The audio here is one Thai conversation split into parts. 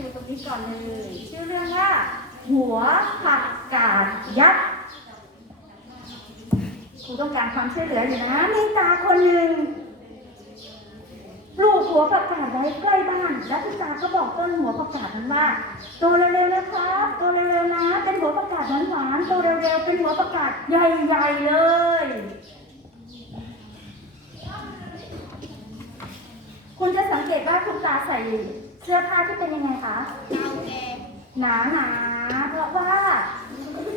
ดูตรงนี้ก่อนเลยชื่อเรื่องว่า หัวผักกาดยักษ์ครูต้องการความช่วยเหลืออยู่นะมีตาคนหนึ่งปลูกหัวผักกาดไว้ใกล้บ้าน แล้วพี่ตาก็บอกต้นหัวผักกาดนั้นว่าโตเร็วๆนะครับโตเร็วๆนะ เป็นหัวผักกาดหวานๆโตเร็วๆเป็นหัวผักกาดใหญ่ๆเลยคุณจะสังเกตว่าคุณตาใส่ เสื้อผ้าที่เป็นยังไงคะหนาหนาๆเพราะว่า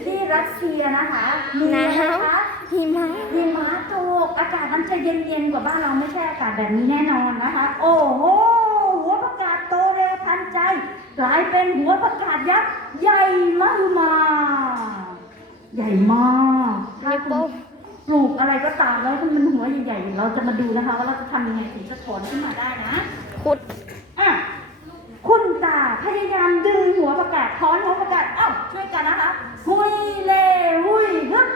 ที่รัสเซียนะคะมีอะไรคะหิมะหิมะถูกอากาศมันจะเย็นๆกว่าบ้านเราไม่ใช่อากาศแบบนี้แน่นอนนะคะ โอ้โหหัวประกาศโตเร็วทันใจ กลายเป็นหัวประกาศยักษ์ใหญ่มากมาใหญ่มากถ้านิ้วคุโป้ณงปลูกอะไรก็ตามแล้วที่มันหัวใหญ่ๆเราจะมาดูนะคะ ว่าเราจะทำยังไงถึงจะถอนขึ้นมาได้นะขุดอะคุณตา พยายามดึงหัวประกาศถอนหัวประกาศเอ้าช่วยกันนะคะหุยเล่หุยฮึบ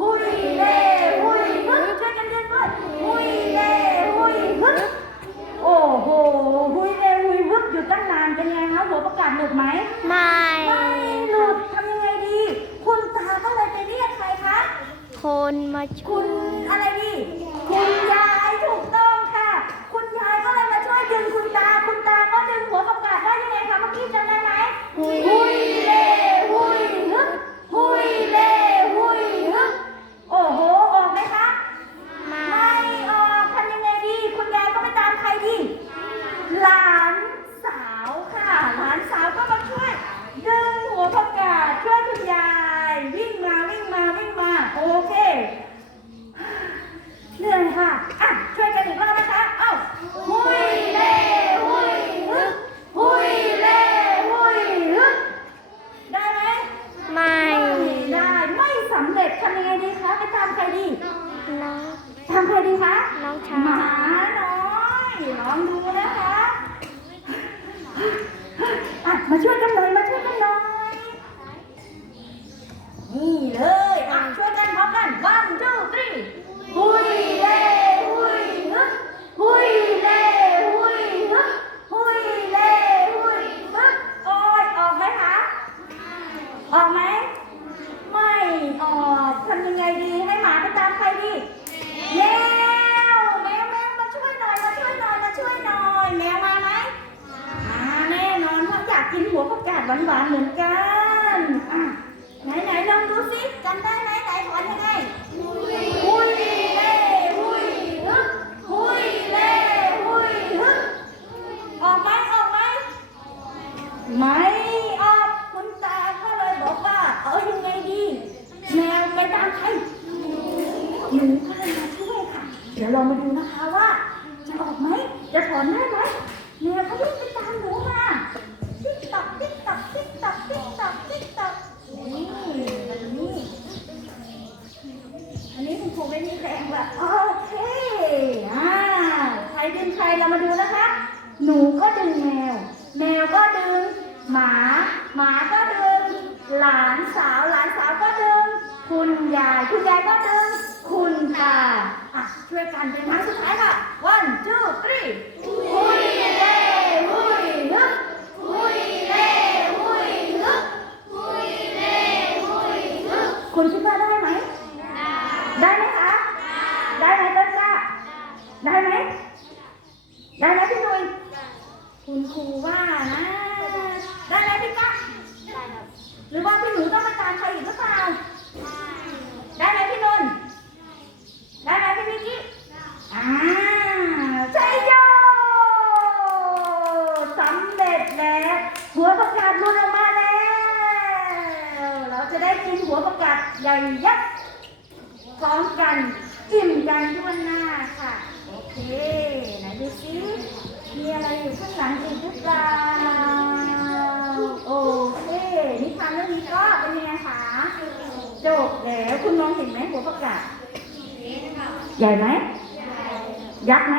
หุยเล่หุยฮึบช่วยกันดึงด้วยหุยเล่หุยฮึบโอ้โหหุยเล่หุยฮึบอยู่ตั้งนานเป็นไงคะหัวประกาศหลุดไหมไม่ไม่หลุดทำยังไงดี คุณตาก็เลยไปเรียกใครคะคนมาช่คุวยณอะไรดีคุณยายถูกต้องค่ะ คุณยายก็เลยมาช่วยดึงคุณตา คุณตาก็ดึงหัวประกาศได้ยังไงคะเมื่อกี้จำได้ไหม หุย หุยเล่หุยฮึบหุยเล่หุยฮึบโอ้โห ออกไหมคะ มา ไม่ออกทำยังไงดี คุณยายก็ไปตามใครดี หลานสาวค่ะ หลานสาวก็มาช่วย ดึงหัวประกาศช่วยคุณยาย วิ่งมาวิ่งมาวิ่งมา โอเค เหนื่อยค่ะ อะ ช่วยกันอีกรอบนะคะ เอ้า หุยเล่หุยฮึบหุยเล่หุยฮึบได้ไหม ไม่ ไม่ได้ ไม่สำเร็จ ทำยังไงดีคะไปตามใครดี น้องตามใครดีคะน้องชาหมายน้อยลองดูนะคะอะมาช่วยกันหน่อยมาช่วยกันหน่อยนี่เลยอะช่วยกันพร้อมกัน one two three หุยเล่หุยฮึบหุยเล่หุยฮึบหุยเล่หุยฮึบโอ้ยออกไหมคะ ออกไหม ไม่ออกทำยังไงดี ให้หมาไปตามใครดี แมวแมวแมวมาช่วยหน่อย มาช่วยหน่อย มาช่วยหน่อย แมวมาไหมมาแน่นอนเพราะอยากกินหัวผักกาด หวานๆเหมือนกันอะไหนไหนๆลองดูสิจำได้ไหมไหนถอนยังไงหุยเล่หุยฮึบหุยเล่หุยฮึออกไหมออกไหมไม่ออกคุณตาก็เลยบอกว่าเอายังไงดีแมวไปตามใครหนูก็เลยมาช่วยค่ะ เดี๋ยวเรามาดูนะคะว่า จะออกไหมจะถอนได้ไหมแมวเขาวิ่งไปตามหนูมาติ๊กตักติ๊กตักติ๊กตักติ๊กตักติ๊กตักนี่แบบนีู้ไม่มีแรงแบบโอเคอ่าใครดึงใครเรามาดูนะคะ หนูก็ดึงแมว แมวก็ดึง หมา หมาก็ดึง หลานสาว หลานสาวก็ดึง คุณยาย คุณยายก็ดึง คุณตาอะช่วยกันเป็นครั้งสุดท้ายค่ะ one two three หุยเล่หุยฮึบหุยเล่หุยฮึบหุยเล่หุยฮึบคุณคิดว่าได้ไหม ได้ไหมคะ ได้ไหมต้นกล้าได้ไหม ได้ไหมพี่นุ้ย คุณครูว่านะ ได้ไหมพี่ก้าหรือว่าพี่หนูต้องมาตามใครอีกหรือเปล่า ได้ไหมพี่นนท์ได้ไหมพี่มิกกี้อ่าใช่โยสำเร็จแล้วหัวประกาศหลุดออกมาแล้ว เราจะได้กินหัวประกาศใหญ่ยักษ์พร้อมกันจิ้มกันทั่วหน้าค่ะ โอเค ไหนดูซิมีอะไรอยู่ข้างหลังอีกหรือเปล่าโอเคนิทานเรื่องนี้ก็เป็นยังไงคะ จบแล้วคุณมองเห็นไหมหัวประกาศใหญ่ไหม ยักษ์ไหม